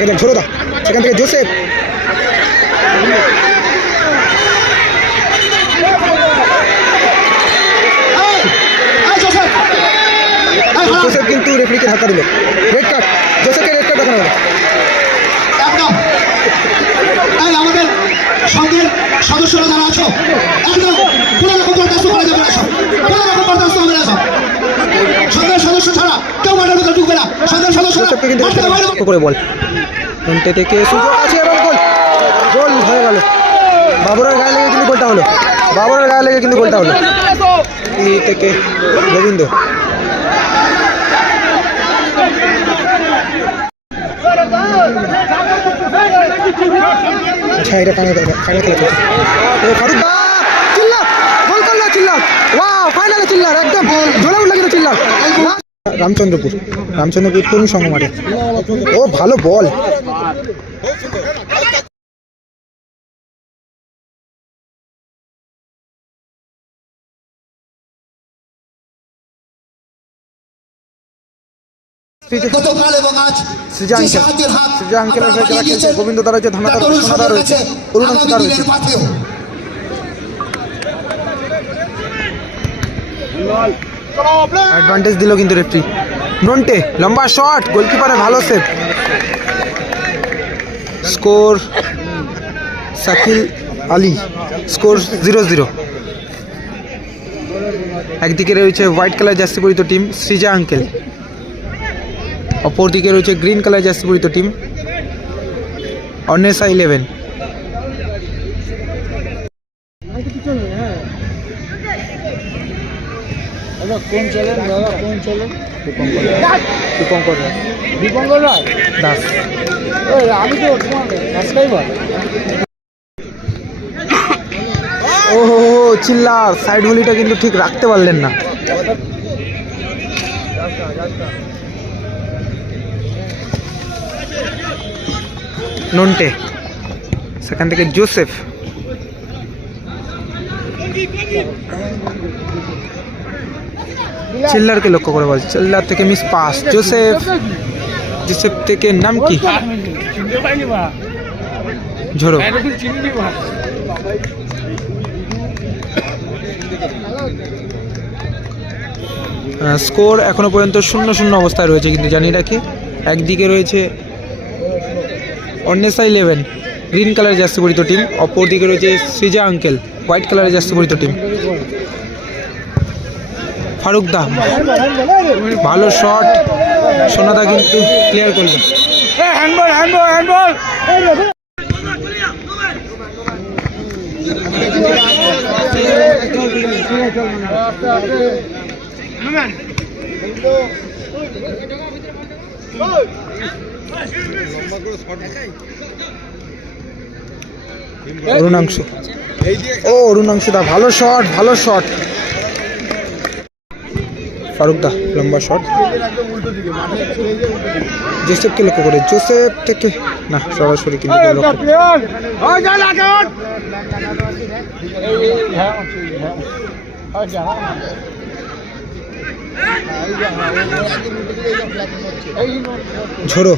একদম ঝোড়োদা সেখান থেকে জোসেফ। জোসেফ কিন্তু রেফারিকে ধাক্কা দিল। রেড কার্ড জোসেফকে রেড কার্ড দেখানো আমাদের সঙ্গের সদস্যরা যারা আছো, একদম কোনো রকম বরদাস্ত করা যাবে না কোনো রকম বরদাস্ত হবে সব। সঙ্গের সদস্য ছাড়া করে বল। ফ্রন্টে থেকে সুযোগ আছে এবং গোল। গোল হয়ে গেল। বাবরের গায়ে লেগে কিন্তু গোলটা হলো। বাবরের গায়ে লেগে কিন্তু গোলটা হলো। থেকে গোবিন্দ। এটা কানে কানে খেলা ও ফারুক দা চিল্লা গোল করল চিল্লা ওয়াও ফাইনালে চিল্লার একদম। জ্বলে উঠল কিন্তু চিল্লার রামচন্দ্রপুর রামচন্দ্রপুর তরুণ সংঘ মাঠে ও ভালো বল। গোবিন্দ দ্বারা যে সোনাদা রয়েছে অরুণ রয়েছে। অ্যাডভান্টেজ দিল কিন্তু রেফারি নন্টে লম্বা শট গোলকিপারে ভালো save score Shakil Ali score zero zero একদিকে রয়েছে হোয়াইট কালার জার্সি পরিত টিম সৃজা আঙ্কেল অপরদিকে রয়েছে গ্রিন কালার জার্সি পরিত টিম অন্বেষা ইলেভেন কোন চ্যানেল দাদা কোন চ্যানেল দীপঙ্কর দাস। দীপঙ্কর রায় দাস? আমি তো তোমার সাবস্ক্রাইবার ও হো হো চিল্লার সাইড গুলিটা কিন্তু ঠিক রাখতে পারলেন না। নন্টে সেখান থেকে জোসেফ। চিল্লারকে লক্ষ্য করে বল চিল্লার থেকে মিস পাস, জোসেফ। জোসেফ থেকে নাম কি? ঝোড়ো। স্কোর এখনও পর্যন্ত শূন্য শূন্য অবস্থায় রয়েছে, কিন্তু জানি রাখি একদিকে রয়েছে অন্বেষা ইলেভেন গ্রিন কালারের জার্সি পরিত টিম অপর দিকে রয়েছে সৃজা আঙ্কেল হোয়াইট কালারের জার্সি পরিত টিম ফারুক দা। ভালো শট সোনাদা কিন্তু ক্লিয়ার করলেন অরুণাংশু। ও অরুণাংশু দা ভালো শট ভালো শট ফারুক দা, লম্বা শট জোসেফকে লক্ষ্য করে জোসেফ থেকে, না, সরাসরি কিন্তু ঝোড়ো।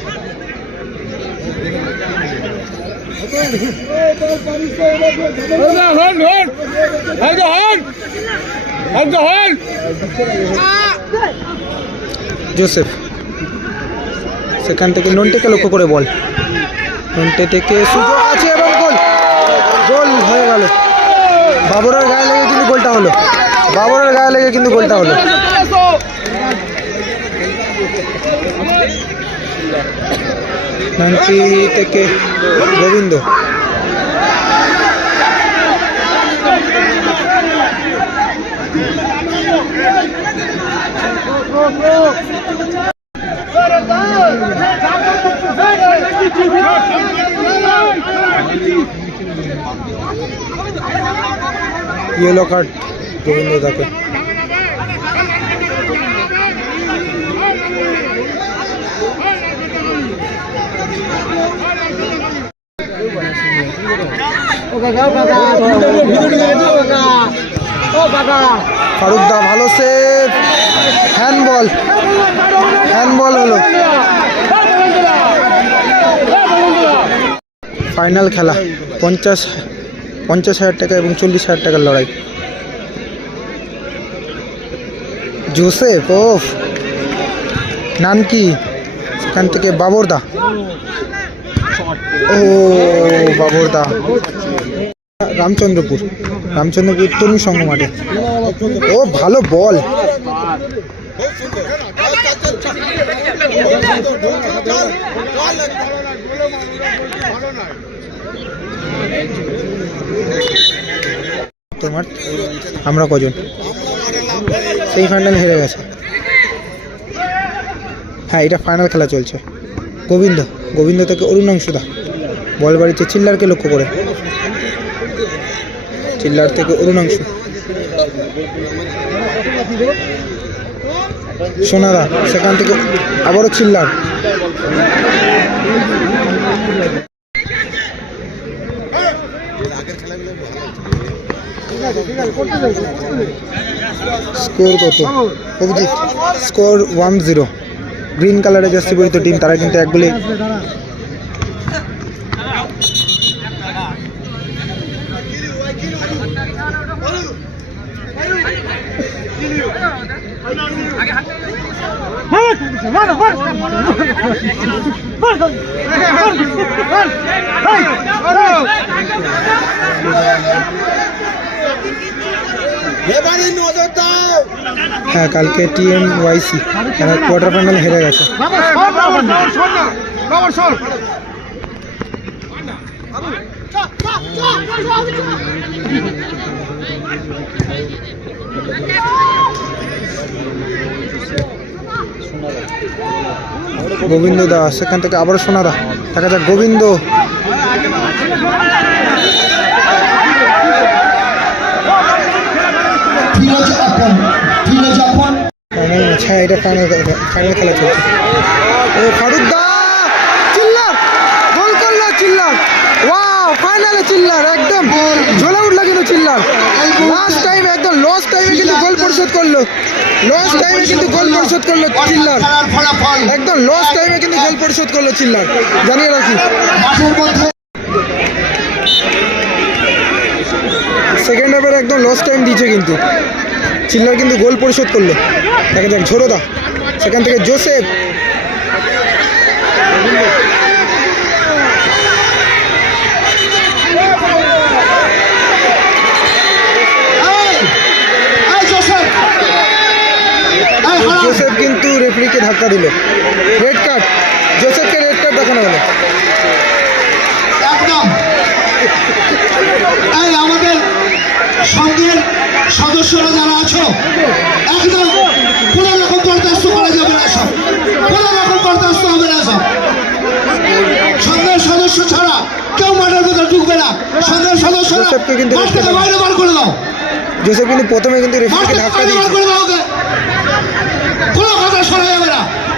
হন হন হন হন জোসেফ, সেখান থেকে নন্টেকে লক্ষ্য করে বল। নন্টে থেকে সুযোগ আছে এবং গোল। গোল হয়ে গেল। বাবরের গায়ে লেগে কিন্তু গোলটা হলো। বাবরের গায়ে লেগে কিন্তু গোলটা হলো। নানকি থেকে গোবিন্দ। ইয়েলো কার্ড গোবিন্দ তাকে। ফারুক ভালো সেভ হ্যান্ডবল হ্যান্ডবল হলো। ফাইনাল খেলা, পঞ্চাশ পঞ্চাশ হাজার টাকা এবং চল্লিশ হাজার টাকার লড়াই। জোসেফ, ওফ। নাম কি? সেখান থেকে বাবরদা। ও, বাবরদা। রামচন্দ্রপুর রামচন্দ্রপুর তরুণ সংঘ মাঠে। ও, ভালো বল। তোমার, আমরা কজন? সেই ফাইনাল হেরে গেছে। হ্যাঁ এটা ফাইনাল খেলা চলছে। গোবিন্দ গোবিন্দ থেকে অরুণাংশুদা বল বাড়িতে চিল্লারকে লক্ষ্য করে। চিল্লার থেকে অরুণাংশু সোনাদা সেখান থেকে আবারও চিল্লার। স্কোর কত? Abhijit score one zero green কালারের জার্সি তো টিম তারা কিন্তু এক গোলে হ্যাঁ কালকে টিএম ওয়াইসি তারা কোয়ার্টার ফাইনাল হেরে গেছে। গোবিন্দ দা, সেখান থেকে আবারও সোনাদা দেখা যাক, গোবিন্দ। হ্যাঁ এটা চিল্লার। একদম। ঝোলা উঠল কিন্তু চিল্লার। লাস্ট পরিশোধ করল। লস টাইমে কিন্তু গোল পরিশোধ করল চিল্লার। একদম লস টাইমে কিন্তু গোল পরিশোধ করল চিল্লার। জানিয়ে রাখি। সেকেন্ড হাফের একদম লস টাইম দিয়েছে কিন্তু। চিল্লার কিন্তু গোল পরিশোধ করল। দেখা যাক, ঝোরোদা। সেখান থেকে জোসেফ এই, এই জোসেফ এই হারাম জোসেফ কিন্তু রেফারিকে ধাক্কা দিল। রেড কার্ড জোসেফকে রেড কার্ড দেখানো হলো। একদম। এই আমাদের সঙ্গের সদস্যরা যারা আছো একদম কোনো রকম বরদাস্ত করা যাবে না সব। কোনো রকম বরদাস্ত হবে না সব। সঙ্গের সদস্য ছাড়া কেউ মাঠের ভেতর ঢুকবে না। সঙ্গের সদস্যরা মাঠ থেকে বাইরে বার করে দাও। জোসেফ কিন্তু প্রথমে কিন্তু রেফারিকে ধাক্কা বাইরে 不让猴子说来，要不然。